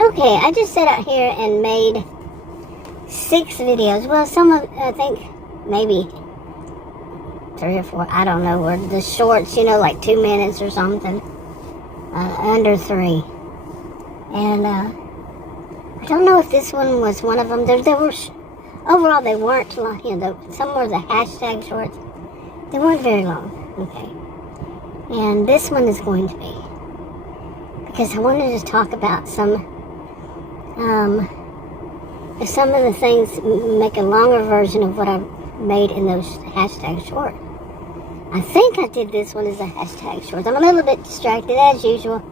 Okay, I just sat out here and made 6 videos. Well, some of, I think, maybe 3 or 4, I don't know, were the shorts, you know, like 2 minutes or something. Under 3. And, I don't know if this one was one of them. There were, overall, they weren't long, you know, some were the hashtag shorts. They weren't very long, okay. And this one is going to be, because I wanted to talk about some of the things, make a longer version of what I made in those hashtag short. I think I did this one as a hashtag short. I'm a little bit distracted, as usual,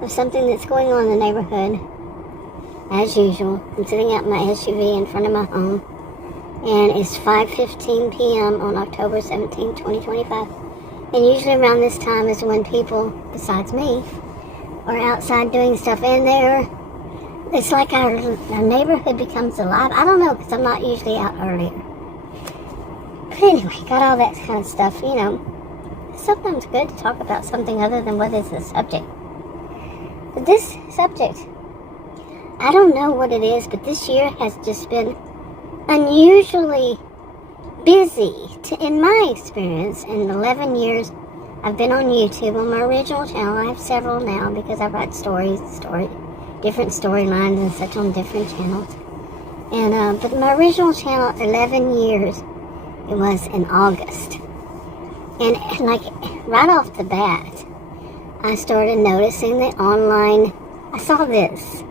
of something that's going on in the neighborhood. As usual, I'm sitting out in my SUV in front of my home, and it's 5:15 p.m. on October 17, 2025. And usually around this time is when people, besides me, are outside doing stuff, and it's like our neighborhood becomes alive. I don't know, because I'm not usually out earlier. But anyway, got all that kind of stuff, you know. Sometimes good to talk about something other than what is the subject. But this subject, I don't know what it is, but this year has just been unusually busy, in my experience. In 11 years I've been on YouTube on my original channel. I have several now because I write different storylines and such on different channels. And but my original channel, 11 years, it was in August. And like right off the bat, I started noticing that online, I saw this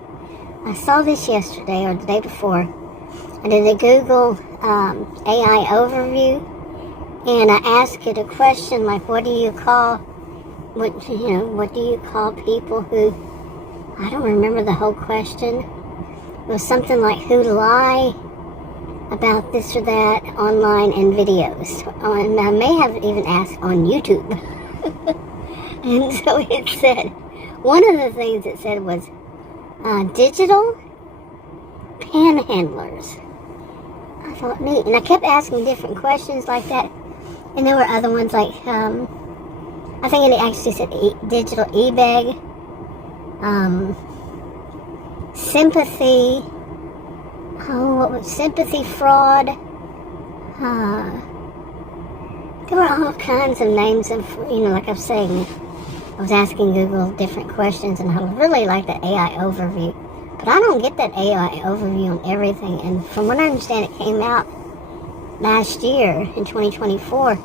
yesterday or the day before. I did a Google AI overview, and I asked it a question like, what do you call people who, I don't remember the whole question. It was something like who lie about this or that online in videos. And I may have even asked on YouTube. And so it said, one of the things it said was digital panhandlers. I thought, neat. And I kept asking different questions like that. And there were other ones like, I think it actually said digital E-Beg, sympathy, sympathy fraud. There were all kinds of names of, like I was saying, I was asking Google different questions, and I really like the AI overview. But I don't get that AI overview on everything. And from what I understand, it came out last year in 2024,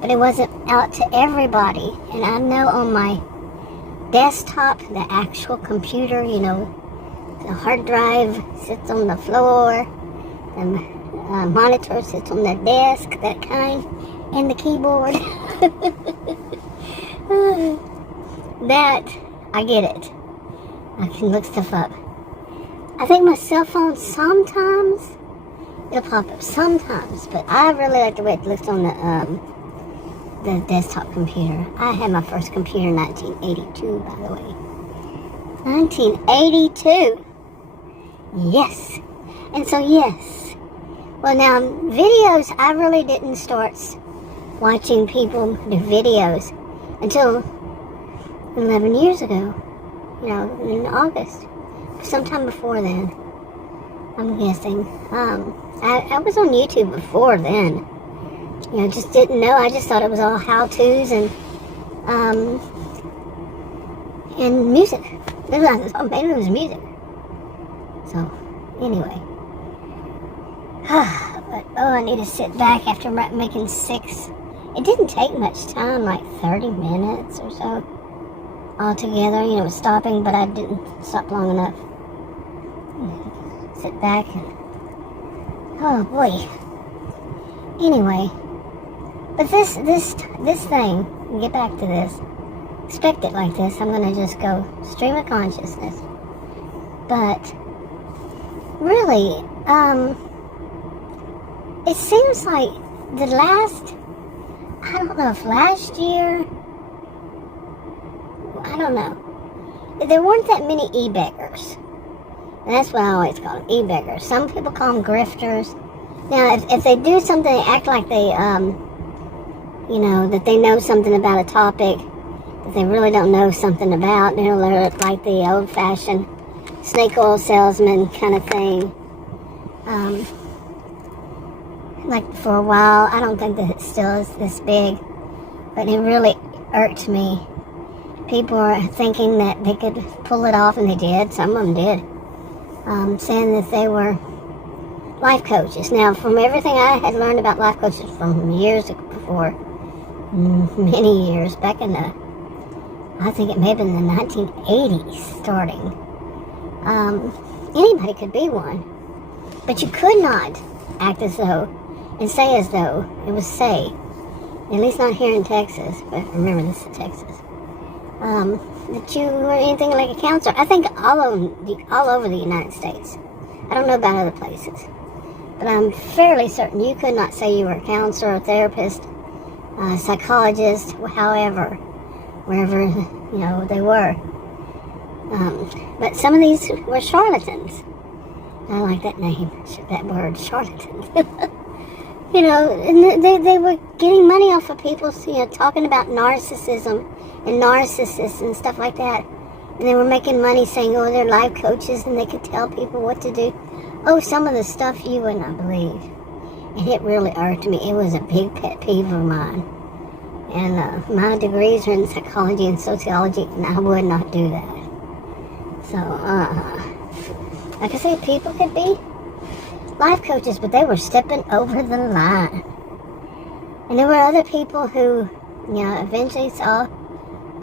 but it wasn't out to everybody. And I know on my desktop, the actual computer, the hard drive sits on the floor, the monitor sits on the desk, that kind, and the keyboard. That, I get it. I can look stuff up. I think my cell phone sometimes, it'll pop up sometimes, but I really like the way it looks on the desktop computer. I had my first computer in 1982, by the way. 1982. Yes. And so, yes. Well, now, videos, I really didn't start watching people do videos until 11 years ago, in August. Sometime before then, I'm guessing. I was on YouTube before then. Just didn't know. I just thought it was all how-tos and music. Maybe it was music. So, anyway. But, I need to sit back after making 6. It didn't take much time, like 30 minutes or so altogether, stopping, but I didn't stop long enough. Sit back and, oh boy. Anyway, but this thing, get back to this, expect it like this, I'm going to just go stream of consciousness. But, really, it seems like the last, I don't know if last year, I don't know, there weren't that many E-Beggars. And that's what I always call them, E-Beggars. Some people call them grifters. Now, if they do something, they act like they, that they know something about a topic that they really don't know something about. They're like the old-fashioned snake oil salesman kind of thing. Like for a while, I don't think that it still is this big, but it really irked me. People were thinking that they could pull it off, and they did. Some of them did. Saying that they were life coaches. Now, from everything I had learned about life coaches from years before, many years, back in the, I think it may have been the 1980s starting, anybody could be one. But you could not act as though and say as though it was safe. At least not here in Texas, but remember this is Texas. That you were anything like a counselor. I think all over the United States. I don't know about other places, but I'm fairly certain you could not say you were a counselor, a therapist, a psychologist, however, wherever they were. But some of these were charlatans. I like that name, that word, charlatans. And they were getting money off of people, talking about narcissism and narcissists and stuff like that. And they were making money saying, oh, they're life coaches and they could tell people what to do. Oh, some of the stuff you would not believe. And it really irked me. It was a big pet peeve of mine. And my degrees are in psychology and sociology, and I would not do that. So, like I said, people could be life coaches, but they were stepping over the line. And there were other people who, eventually saw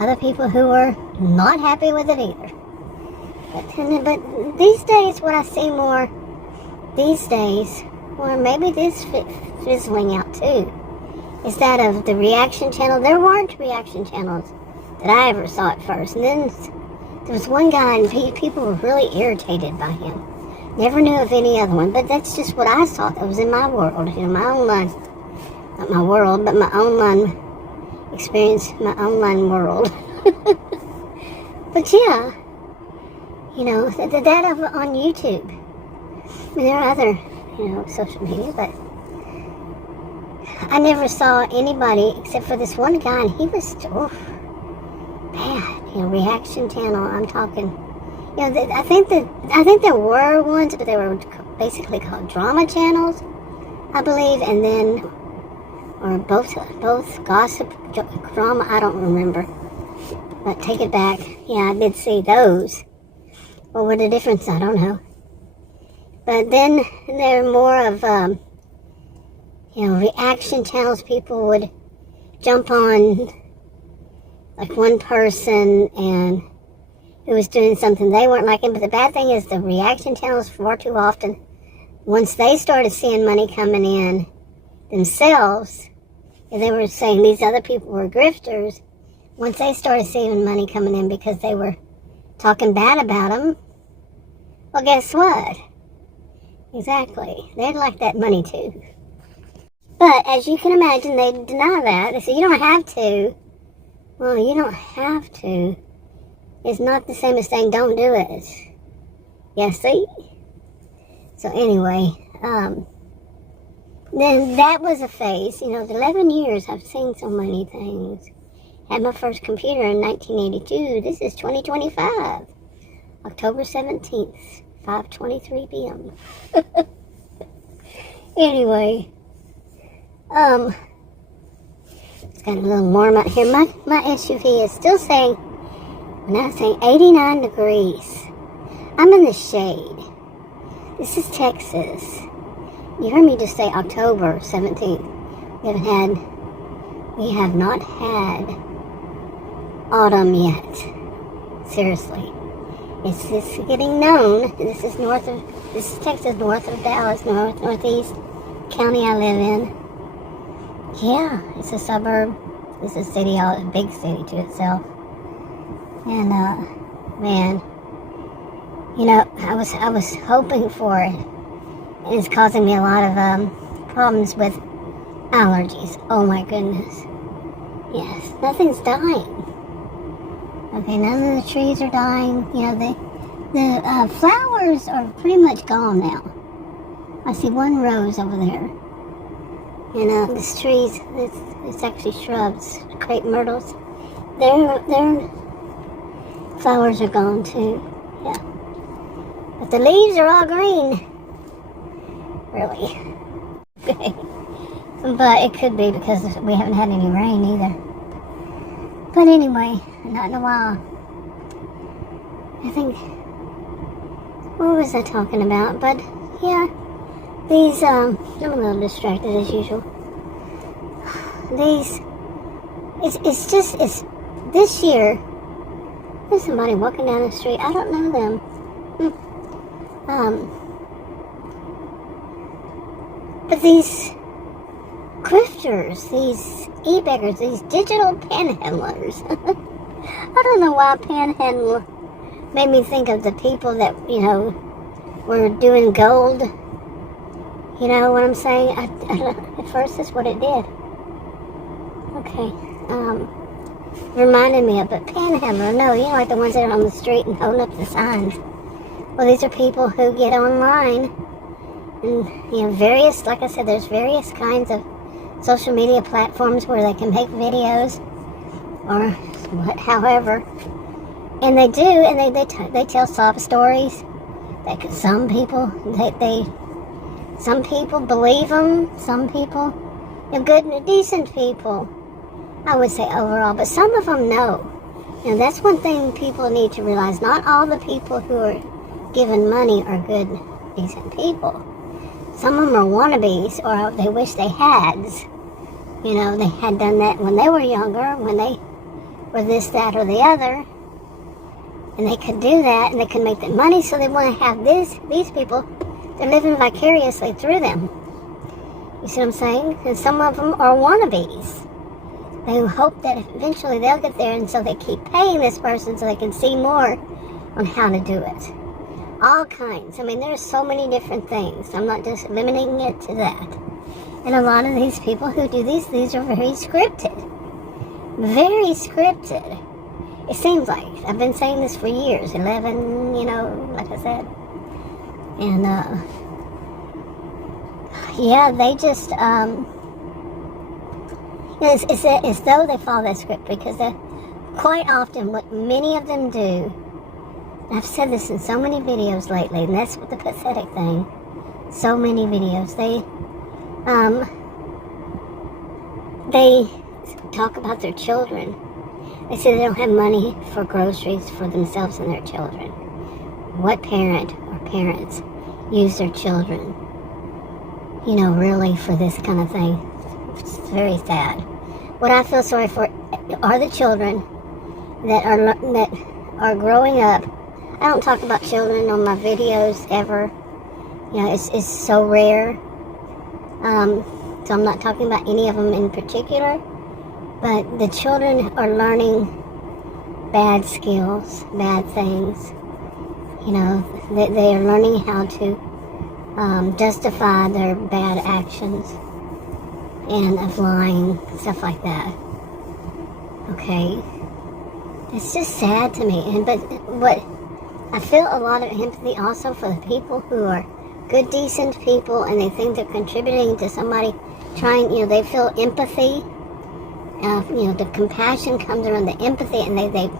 other people who were not happy with it either. But these days, what I see more these days, or maybe this fizzling out too, is that of the reaction channel. There weren't reaction channels that I ever saw at first. And then there was one guy, and people were really irritated by him. Never knew of any other one, but that's just what I saw that was in my world, my online, not my world, but my online experience, my online world. But yeah, that on YouTube. I mean, there are other, social media, but I never saw anybody except for this one guy, and he was bad. Reaction channel. I'm talking. I think there were ones, but they were basically called drama channels, I believe, and then, or both gossip, drama. I don't remember. But take it back. Yeah, I did see those. What were the difference? I don't know. But then there are more of, reaction channels. People would jump on, like one person, and who was doing something they weren't liking. But the bad thing is the reaction channels, far too often, once they started seeing money coming in themselves, and they were saying these other people were grifters, once they started seeing money coming in because they were talking bad about them, well, guess what? Exactly. They'd like that money too. But as you can imagine, they deny that. They say, you don't have to. Well, you don't have to. It's not the same as saying don't do it. Yeah, see? So anyway, then that was a phase. 11 years I've seen so many things. Had my first computer in 1982. This is 2025. October 17th, 5:23 p.m. Anyway, it's got a little warm out here. My SUV is still saying, now saying 89 degrees. I'm in the shade. This is Texas. You heard me just say October 17th. We have not had autumn yet. Seriously. It's just getting known. This is Texas, north of Dallas, northeast county I live in. Yeah, it's a suburb. It's a city, a big city to itself. And man, I was hoping for it, and it's causing me a lot of problems with allergies. Oh my goodness. Yes, nothing's dying. Okay, none of the trees are dying. The flowers are pretty much gone now. I see one rose over there. And this trees, it's actually shrubs, crepe myrtles. Their flowers are gone too. Yeah. But the leaves are all green. Really. Okay. But it could be because we haven't had any rain either. But anyway, not in a while. I think, what was I talking about? But yeah, these, I'm a little distracted as usual. These, it's this year, there's somebody walking down the street. I don't know them. But these grifters, these E-Beggars, these digital panhandlers. I don't know why panhandle made me think of the people that, were doing gold. You know what I'm saying? I don't know. At first, that's what it did. Okay. Reminded me of it. Panhandler, no, like the ones that are on the street and holding up the signs. Well, these are people who get online and, various, like I said, there's various kinds of social media platforms where they can make videos or however. And they do, and they tell sob stories. Some people, some people believe them. Some people, good and decent people, I would say overall, but some of them no. That's one thing people need to realize. Not all the people who are given money are good, decent people. Some of them are wannabes, or they wish they had. They had done that when they were younger, when they were this, that, or the other. And they could do that, and they could make the money, so they want to have these people, they're living vicariously through them. You see what I'm saying? And some of them are wannabes. They hope that eventually they'll get there, and so they keep paying this person so they can see more on how to do it. All kinds. There's so many different things. I'm not just limiting it to that. And a lot of these people who do these are very scripted. Very scripted. It seems like. I've been saying this for years. 11, like I said. And, yeah, they just, it's as though they follow that script, because quite often what many of them do, I've said this in so many videos lately, and that's what the pathetic thing. So many videos. They talk about their children. They say they don't have money for groceries for themselves and their children. What parent or parents use their children, really for this kind of thing? It's very sad. What I feel sorry for are the children that are growing up. I don't talk about children on my videos ever. It's so rare. So I'm not talking about any of them in particular. But the children are learning bad skills, bad things. They are learning how to justify their bad actions and of lying, stuff like that. Okay? It's just sad to me. But I feel a lot of empathy also for the people who are good, decent people, and they think they're contributing to somebody trying, they feel empathy. The compassion comes around the empathy, and they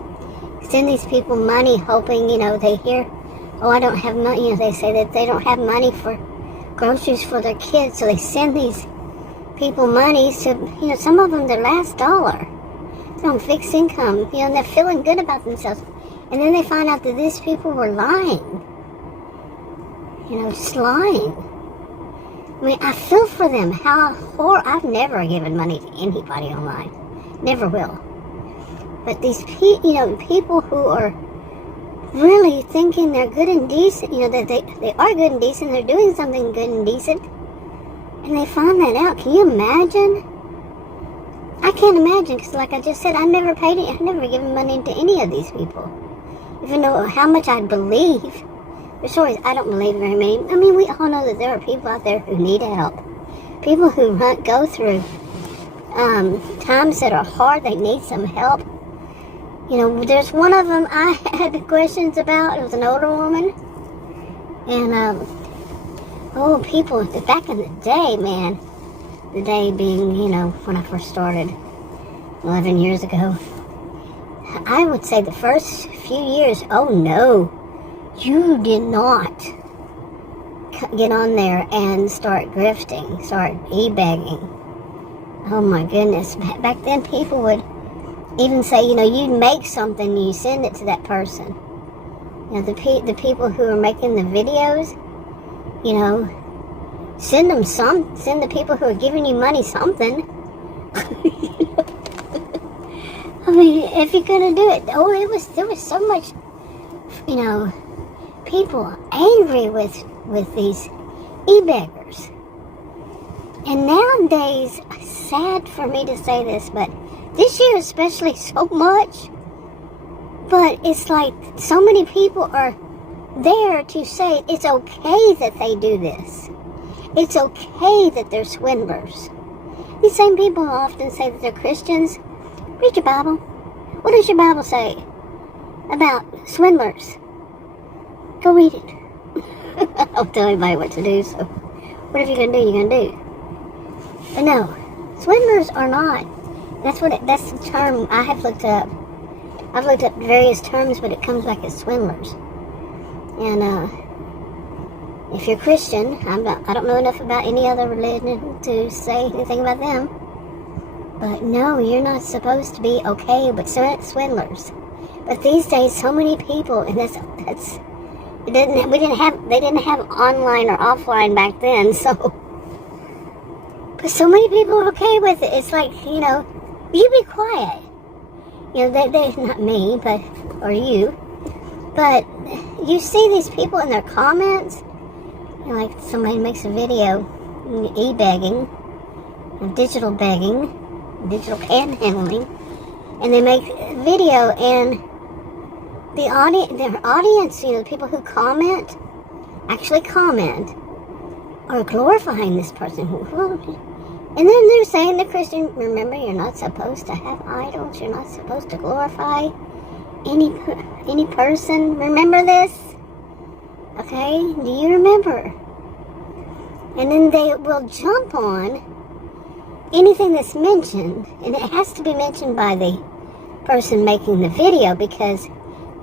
send these people money hoping, they hear, oh, I don't have money. They say that they don't have money for groceries for their kids, so they send these people money to, some of them their last dollar. They're on fixed income, and they're feeling good about themselves. And then they find out that these people were lying. Just lying. I feel for them. I've never given money to anybody online. Never will. But these people who are really thinking they're good and decent, that they are good and decent, they're doing something good and decent, and they find that out. Can you imagine? I can't imagine, because like I just said, I've never given money to any of these people. Even though how much I believe their stories, I don't believe very many. We all know that there are people out there who need help. People who go through times that are hard, they need some help. There's one of them I had questions about. It was an older woman. And, people, back in the day, man, the day being, when I first started 11 years ago, I would say the first few years, oh no, you did not get on there and start grifting, start e-begging. Oh my goodness. Back then people would even say, you know, you'd make something and you send it to that person. You know, the people who are making the videos, you know, send the people who are giving you money something. I mean, if you're gonna do it, there was so much, you know, people angry with these e-beggars. And nowadays, sad for me to say this, but this year especially so much, but it's like so many people are there to say it's okay that they do this. It's okay that they're swindlers. These same people often say that they're Christians. Read your Bible. What does your Bible say about swindlers? Go read it. I don't tell anybody what to do, so whatever you're going to do, you're going to do. But no, swindlers are not. That's the term I have looked up. I've looked up various terms, but it comes back as swindlers. And if you're Christian, I don't know enough about any other religion to say anything about them. But no, you're not supposed to be okay with swindlers. But these days, so many people, and they didn't have online or offline back then, so. But so many people are okay with it. It's like, you know, you be quiet. You know, they not me, but, or you. But you see these people in their comments, you know, like somebody makes a video, e-begging, digital begging, digital panhandling, and they make a video, and their audience, you know, the people who actually comment, are glorifying this person. And then they're saying the Christian, remember, you're not supposed to have idols. You're not supposed to glorify any person. Remember this? Okay? Do you remember? And then they will jump on anything that's mentioned, and it has to be mentioned by the person making the video, because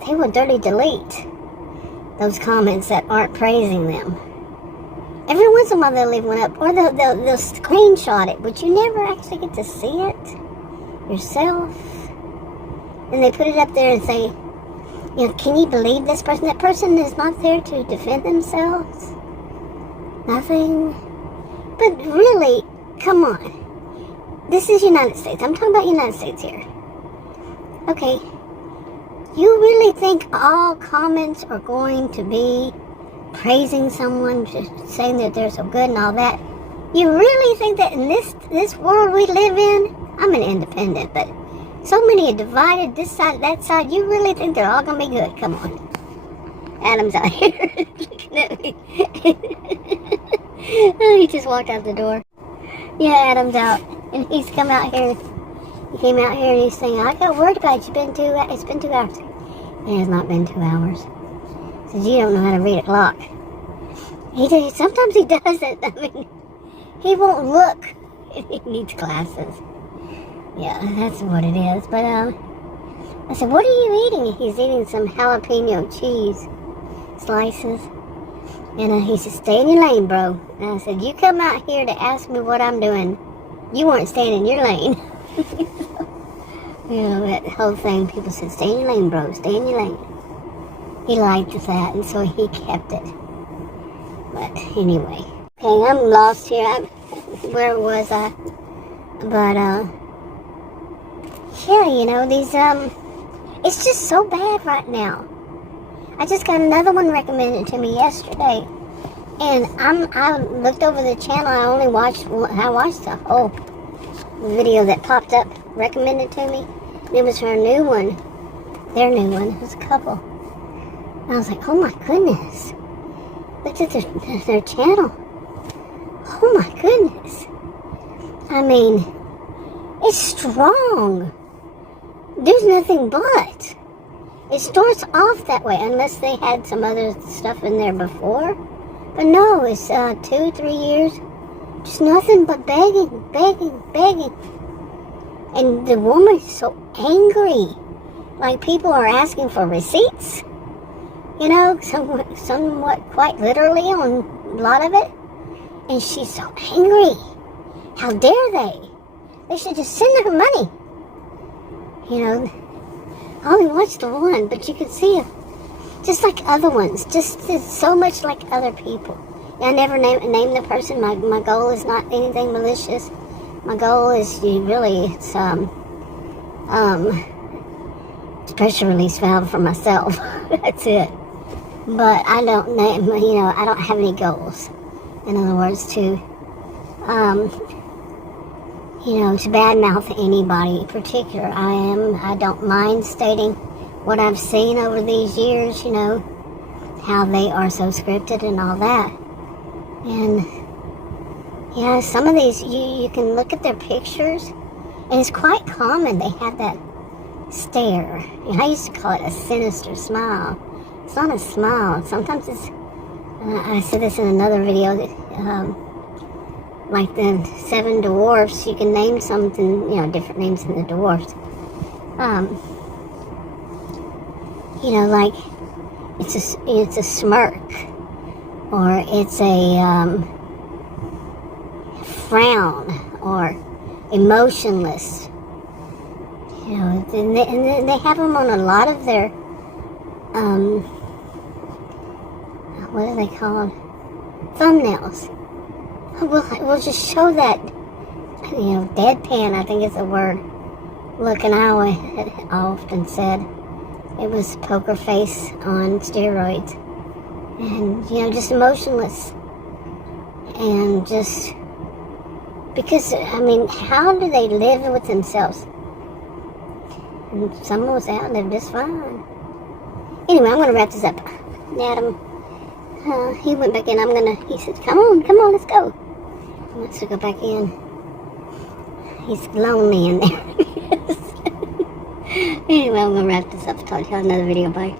they will dirty delete those comments that aren't praising them. Every once in a while they'll leave one up, or they'll screenshot it, but you never actually get to see it yourself. And they put it up there and say, you know, can you believe this person? That person is not there to defend themselves. Nothing. But really, come on. This is United States. I'm talking about United States here. Okay. You really think all comments are going to be praising someone, just saying that they're so good and all that? You really think that in this world we live in, I'm an independent, but so many are divided, this side, that side, you really think they're all going to be good? Come on. Adam's out here looking at me. Oh, he just walked out the door. Yeah, Adam's out, and he's come out here. He came out here and he's saying, I got worried about you. It's been 2 hours. It has not been 2 hours. He says, you don't know how to read a clock. Sometimes he does it. I mean, he won't look. He needs glasses. Yeah, that's what it is. But I said, what are you eating? He's eating some jalapeno cheese slices. And he said, stay in your lane, bro. And I said, you come out here to ask me what I'm doing. You weren't staying in your lane. You know, that whole thing, people said, stay in your lane, bro, stay in your lane. He liked that, and so he kept it. But anyway. Okay, I'm lost here. Where was I? But, yeah, you know, these, it's just so bad right now. I just got another one recommended to me yesterday. And I looked over the channel. I watched the whole video that popped up, recommended to me. It was her new one. Their new one. It was a couple. And I was like, oh my goodness. Looked at their channel. Oh my goodness. I mean, it's strong. There's nothing but. It starts off that way, unless they had some other stuff in there before. But no, it's 2, 3 years. Just nothing but begging, begging, begging. And the woman is so angry. Like, people are asking for receipts. you know, somewhat quite literally on a lot of it. And she's so angry. How dare they? They should just send her money. You know, I only watched the one, but you could see it. Just like other ones. Just so much like other people. I never name the person. My goal is not anything malicious. My goal is it's pressure release valve for myself. That's it. But I don't name, I don't have any goals. In other words, to badmouth anybody in particular. I don't mind stating what I've seen over these years, how they are so scripted and all that. And yeah, some of these, you can look at their pictures, and it's quite common. They have that stare. I used to call it a sinister smile. It's not a smile. Sometimes it's, I said this in another video, that, like the 7 dwarfs, you can name something, different names than the dwarfs. Like it's a smirk, or it's a frown, or emotionless. And they have them on a lot of their what are they called? Thumbnails. We'll just show that, deadpan, I think is the word. Look, and I often said it was poker face on steroids. And, just emotionless. And just, because, how do they live with themselves? And some of us out live just fine. Anyway, I'm going to wrap this up. Adam, he went back in. He said, come on, let's go. He wants to go back in. He's lonely in there. Anyway, I'm going to wrap this up. Talk to y'all in another video. Bye.